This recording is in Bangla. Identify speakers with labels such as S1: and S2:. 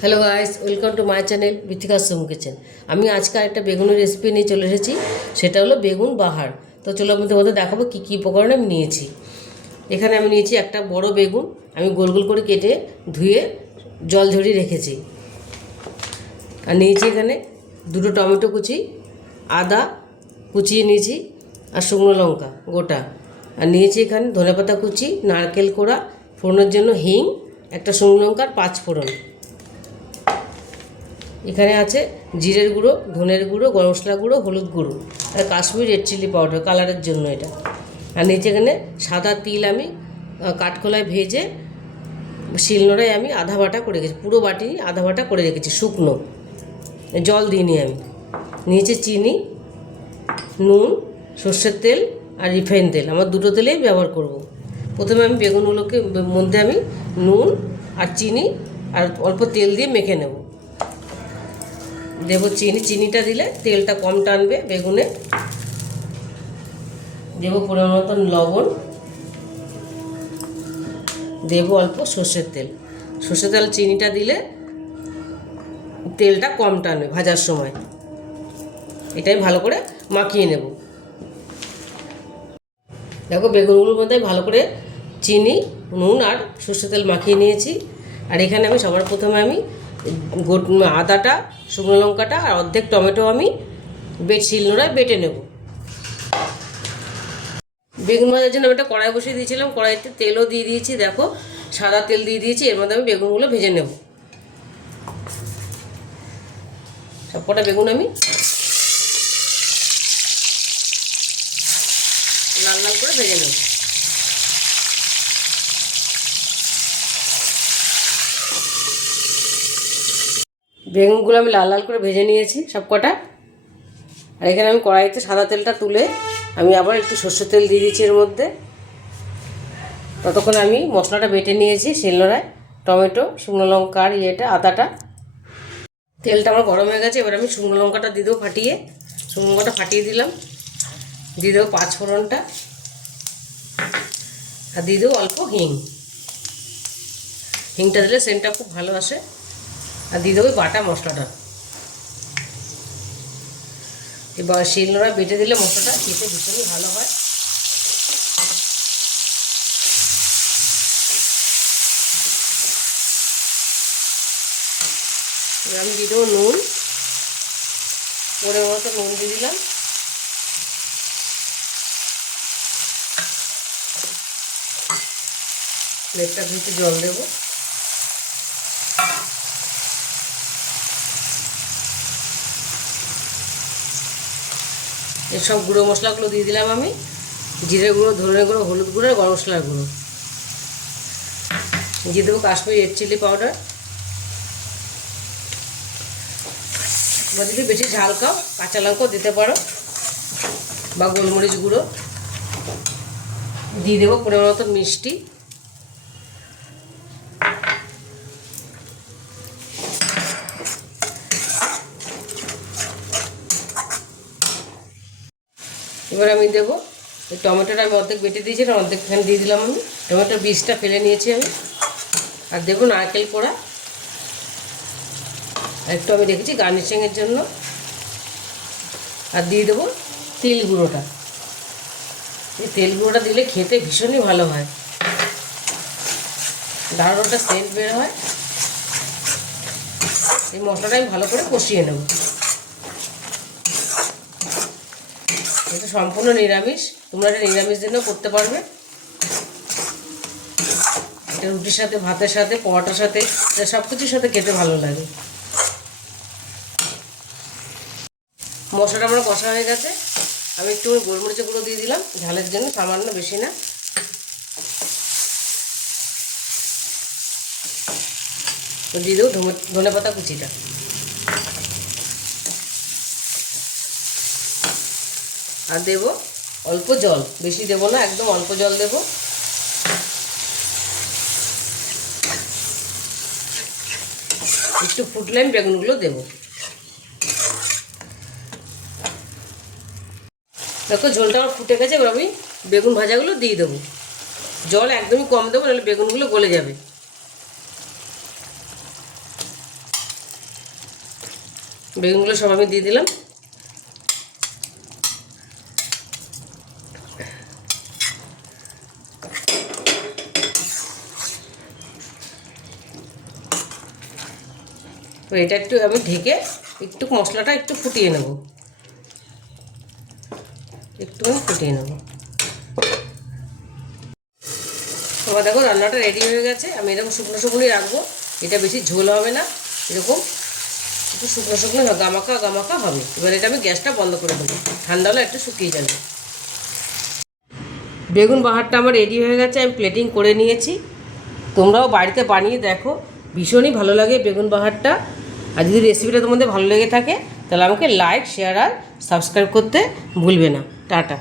S1: Hello guys welcome to my channel Bithika Som kitchen আমি আজকে একটা বেগুনের রেসিপি নিয়ে চলে এসেছি, সেটা হলো বেগুন বাহার। তো চলো আমি তোমাদের দেখাবো কী কী উপকরণ আমি নিয়েছি। এখানে আমি নিয়েছি একটা বড় বেগুন, আমি গোল গোল করে কেটে ধুয়ে জল ঝরিয়ে রেখেছি। আর নিয়েছি এখানে দুটো টমেটো কুচি, আদা কুচিয়ে নিয়েছি, আর শুকনো লঙ্কা, গোটা। আর নিয়েছি এখানে ধনেপাতা কুচি, নারকেল কোড়া, ফোড়নের জন্য হিং, একটা শুকনো লঙ্কার পাঁচ ফোড়ন। এখানে আছে জিরের গুঁড়ো ধনের গুঁড়ো গরম মশলা গুঁড়ো হলুদ গুঁড়ো আর কাশ্মীর রেড চিলি পাউডার কালারের জন্য এটা। আর নিচে এখানে সাদা তিল আমি আহ, কাঠখোলায় ভেজে শিলনোড়ায় আমি আধা বাটা করে রেখেছি পুরো বাটি আধা বাটা করে রেখেছি শুকনো। জল দিইনি আমি। নিয়েছি চিনি নুন সর্ষের তেল আর রিফাইন তেল। আমার দুটো তেলেই ব্যবহার করব। প্রথমে আমি বেগুনগুলোকে মধ্যে আমি নুন আর চিনি আর অল্প তেল দিয়ে মেখে নেব। দেবো চিনি, চিনিটা দিলে তেলটা কম টানবে বেগুনে। দেবো পরিমাণ মতন লবণ। দেবো অল্প সর্ষের তেল। সর্ষের তেল চিনিটা দিলে তেলটা কম টানবে ভাজার সময়। এটাই ভালো করে মাখিয়ে নেব। দেখো বেগুনগুলোর মধ্যে ভালো করে চিনি, নুন আর সর্ষের তেল মাখিয়ে নিয়েছি। আর এখানে আমি সবার প্রথমে আমি আদাটা, শুকনো লঙ্কাটা আর অর্ধেক টমেটো আমি বেট শিলনোড়ায় বেটে নেব। বেগুন ভাজার জন্য আমি একটা কড়াই বসিয়ে দিয়েছিলাম, কড়াইতে তেলও দিয়ে দিয়েছি, দেখো, সাদা তেল দিয়ে দিয়েছি, এর মধ্যে আমি বেগুনগুলো ভেজে নেব। সবকটা বেগুন আমি লাল লাল করে ভেজে নেব। বেগুনগুলো আমি লাল লাল করে ভেজে নিয়েছি সব কটা। আর এখানে আমি কড়াইতে সাদা তেলটা তুলে আমি আবার একটু সর্ষের তেল দিয়ে দিয়েছি এর মধ্যে। ততক্ষণ আমি মশলাটা বেটে নিয়েছি শিলনোড়ায়। টমেটো, শুকনো লঙ্কা আর ইয়েটা, আদাটা। তেলটা আমার গরম হয়ে গেছে, এবার আমি শুকনো লঙ্কাটা দিয়ে দেবো ফাটিয়ে। শুকনো লঙ্কাটা ফাটিয়ে দিলাম। দিয়ে দেবো পাঁচ ফোড়নটা আর দিয়ে দেবো অল্প হিং। হিংটা দিলে সেন্টটা খুব ভালো আসে। আর দিয়ে দেবো বাটা মশলাটা। এবার শিল শিলনোড়া বেটে দিলে মশলাটা খেতে ভীষণই ভালো হয়। আমি দিয়ে দেবো নুন। পরে মতো নুন দিয়ে দিলাম। প্লেটটা ধুতে জল দেবো। এসব গুঁড়ো মশলাগুলো দিয়ে দিলাম আমি। জিরে গুঁড়ো, ধনে গুঁড়ো, হলুদ গুঁড়ো গরম মশলার গুঁড়ো। দিয়ে দেবো কাশ্মীর রেড চিলি পাউডার তোমরা যদি বেশি ঝাল খাও, কাঁচা লঙ্কাও দিতে পারো, বা গোলমরিচ গুঁড়ো। দিয়ে দেবো পরিমাণ মতো মিষ্টি। এবার আমি দেবো। এই টমেটোটা আমি অর্ধেক বেটে দিয়েছিলাম অর্ধেক এখানে দিয়ে দিলাম আমি। টমেটোর বীজটা ফেলে নিয়েছি আমি। আর দেবো নারকেল পোড়া। একটু আমি রেখেছি গার্নিশিংয়ের জন্য। আর দিয়ে দেবো তিল গুঁড়োটা। এই তেল গুঁড়োটা দিলে খেতে ভীষণই ভালো হয়। দারুণ সেন্ট বের হয়। এই মশলাটা আমি ভালো করে কষিয়ে নেব। এটা সম্পূর্ণ নিরামিষ। তোমরা এটা নিরামিষ দিনেও করতে পারবে। এটা রুটির সাথে, ভাতের সাথে, পরোটার সাথে সব কিছুর সাথে খেতে ভালো লাগে। মশলাটা আমার কষা হয়ে গেছে। আমি একটু গোলমরিচের গুঁড়ো দিয়ে দিলাম। ঝালের জন্য সামান্য বেশি না। দিয়ে দেবো ধনে পাতা কুচিটা। আর দেব অল্প জল। বেশি দেব না, একদম অল্প জল দেব। একটু ফুটলে আমি বেগুনগুলো দেবো। দেখো ঝোলটা আমার ফুটে গেছে, এবার আমি বেগুন ভাজাগুলো দিয়ে দেবো। জল একদমই কম দেবো, নাহলে বেগুনগুলো গলে যাবে। বেগুনগুলো সব আমি দিয়ে দিলাম। তো এটা একটু আমি ঢেকে একটু মশলাটা একটু ফুটিয়ে নেব। একটু ফুটিয়ে নেব। তোমার দেখো রান্নাটা রেডি হয়ে গেছে। আমি এরকম শুকনো শুকনোই রাখব। এটা বেশি ঝোল হবে না। এরকম একটু শুকনো শুকনো গামাকা গামাকা হবে। এবার এটা আমি গ্যাসটা বন্ধ করে দেবো। ঠান্ডা হলে একটু শুকিয়ে যাবে। বেগুন বাহারটা আমার রেডি হয়ে গেছে। আমি প্লেটিং করে নিয়েছি। তোমরাও বাড়িতে বানিয়ে দেখো। ভীষণই ভালো লাগে বেগুন বাহারটা। আর যদি রেসিপিটা তোমাদের ভালো লেগে থাকে, তাহলে আমাকে লাইক শেয়ার আর সাবস্ক্রাইব করতে ভুলবে না। টাটা।